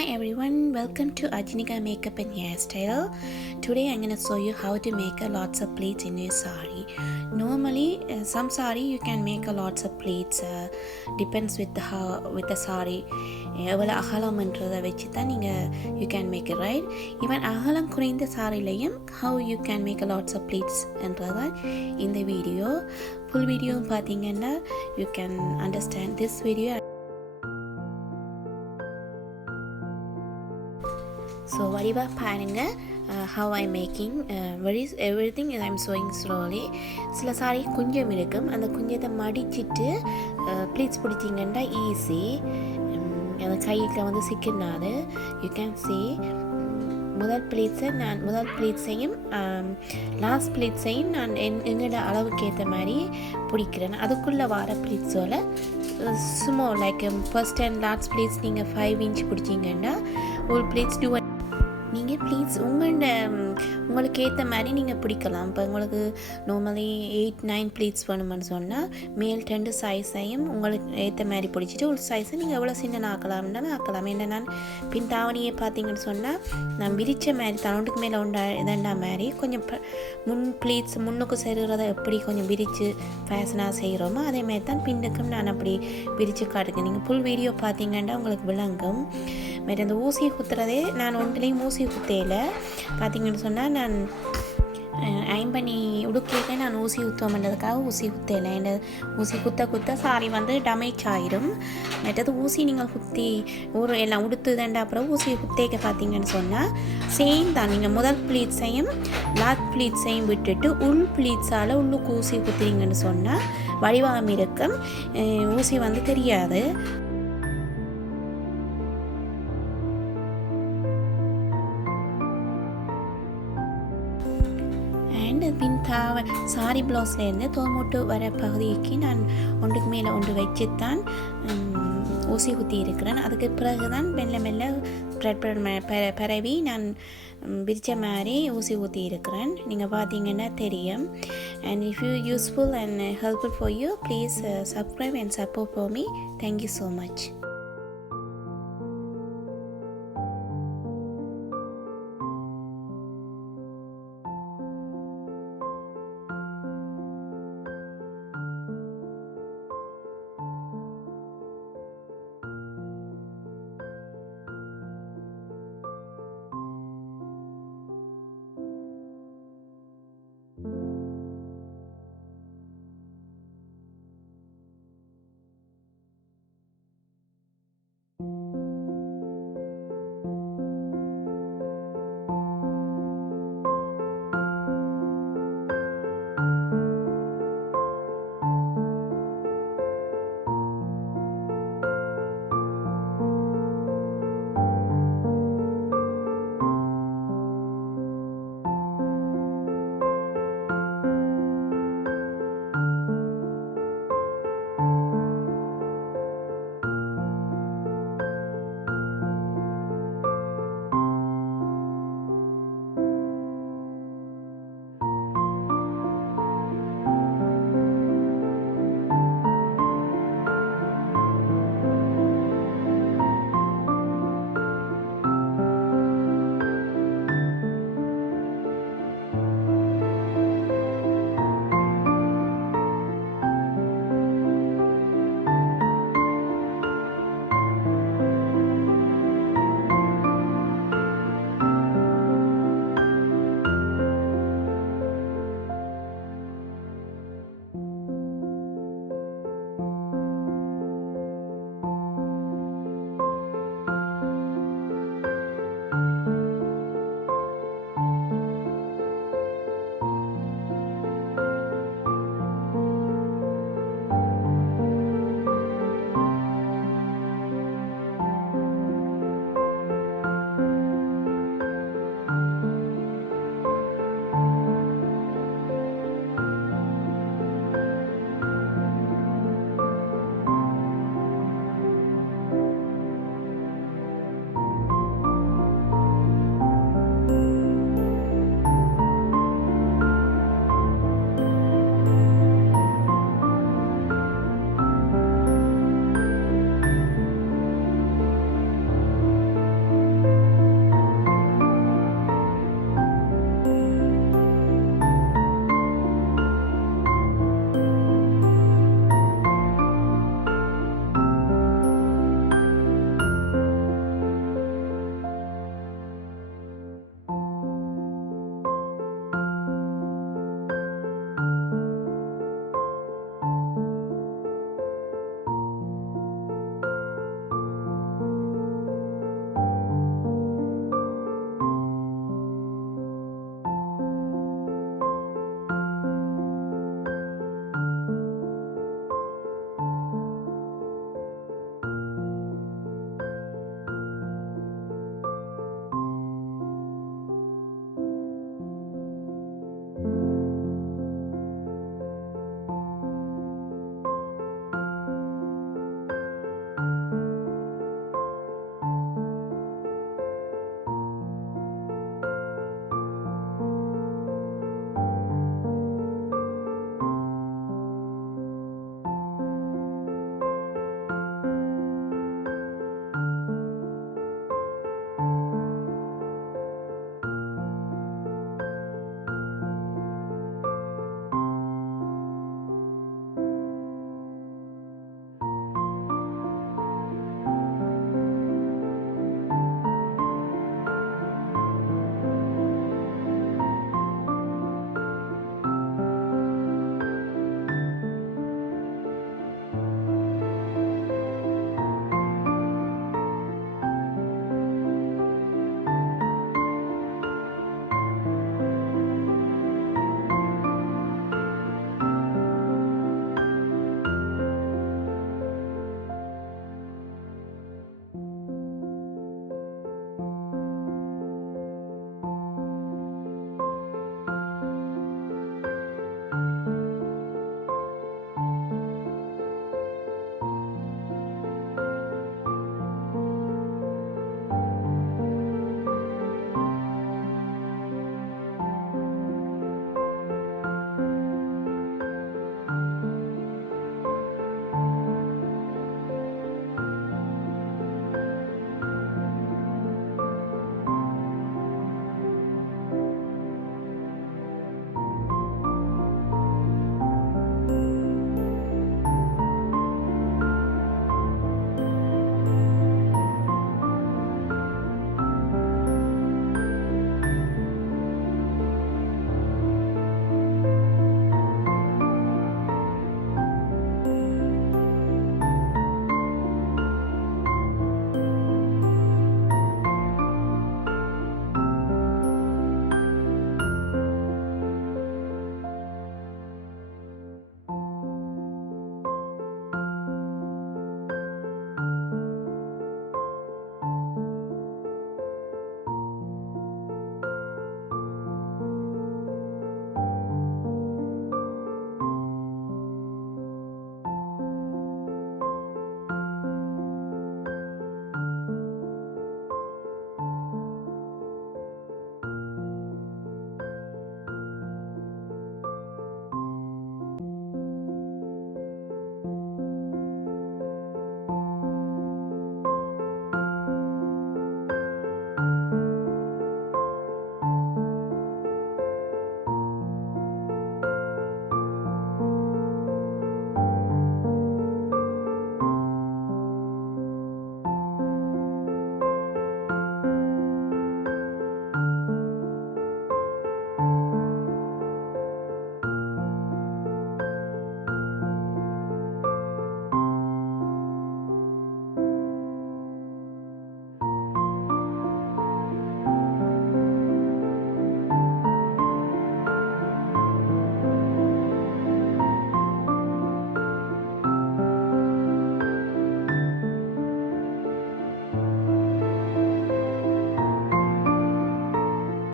Hi everyone, welcome to Ajinika Makeup and Hairstyle. Today I'm going to show you how to make a lots of pleats in your saree. Normally, some saree you can make a lots of pleats. Depends with the saree. எவ்வளோ அகலம்ன்றதை வச்சு தான் you can make it, right? Even அகலம் குறைந்த சாரிலையும் how you can make a lots of pleats என்றதான் இந்த video. Full video பார்த்தீங்கன்னா you can understand this video. So வடிவா பாருங்க how I'm making everything I'm showing slowly. சில சாரி குஞ்சம் இருக்கும், அந்த குஞ்சத்தை மடிச்சிட்டு ப்ளீட்ஸ் பிடிச்சிங்கன்னா ஈஸி, அந்த கைக்கு வந்து சிக்கினாது. யூ கேன் see முதல் ப்ளீட்ஸையும் லாஸ்ட் ப்ளீட்ஸையும் நான் என்னோட அளவுக்கு ஏற்ற மாதிரி பிடிக்கிறேன். அதுக்குள்ளே வர ப்ளீட்ஸோட சும்மா like first and last pleats நீங்கள் 5 inch பிடிச்சிங்கன்னா ஒரு ப்ளீட்ஸ் நீங்கள் ப்ளீட்ஸ் உங்களுக்கு ஏற்ற மாதிரி நீங்கள் பிடிக்கலாம். இப்போ உங்களுக்கு நார்மலி 8-9 ப்ளீட்ஸ் வேணுமென்னு சொன்னால் மேல் 2 சைஸையும் உங்களுக்கு ஏற்ற மாதிரி பிடிச்சிட்டு ஒரு சைஸை நீங்கள் எவ்வளோ சின்ன ஆக்கலாம்னா ஆக்கலாம். ஏன்னா நான் பின் தாவணியை பார்த்தீங்கன்னு சொன்னால் நான் விரித்த மாதிரி தனோட்டுக்கு மேலே இதண்டா மாதிரி கொஞ்சம் ப்ளீட்ஸ் முன்னுக்கு செய்கிறத எப்படி கொஞ்சம் விரித்து ஃபேஷனாக செய்கிறோமோ அதேமாதிரி தான் பின்னுக்கும் நான் அப்படி விரித்து காட்டுங்க. நீங்கள் ஃபுல் வீடியோ பார்த்தீங்கன்னா உங்களுக்கு விளங்கும். மேலே அந்த ஊசி குத்துறதே நான் ஒன்றுலேயும் ஊசி குத்தையில் பார்த்தீங்கன்னு சொன்னால் நான் ஐம்பனி உடுக்கையில நான் ஊசி குத்துவோம்ன்றதுக்காக ஊசி குத்தையில் இந்த ஊசி குத்த சாரி வந்து டமேஜ் ஆகிடும். மற்றது ஊசி நீங்கள் குத்தி எல்லாம் உடுத்துதண்டா அப்புறம் ஊசி குத்தைக்க பார்த்தீங்கன்னு சொன்னால் சேம் தான். நீங்கள் முதல் ப்ளீட்ஸையும் லாஸ்ட் ப்ளீட்ஸையும் விட்டுட்டு உள் ப்ளீட்ஸால் உள்ளுக்கு ஊசி குத்துறீங்கன்னு சொன்னால் வடிவாகம் இருக்கும், ஊசி வந்து தெரியாது. அண்ட் பின் சாரி ப்ளவுஸ்லேருந்து தோமுட்டு வர பகுதிக்கு நான் ஒன்றுக்கு மேலே ஒன்று வச்சுத்தான் ஊசி குத்தி இருக்கிறேன். அதுக்கு பிறகு தான் மெல்ல பரவி நான் விரிச்ச மாதிரி ஊசி ஊற்றி இருக்கிறேன். நீங்கள் பார்த்தீங்கன்னா தெரியும். And if you useful and helpful for you please subscribe and support for me. Thank you so much.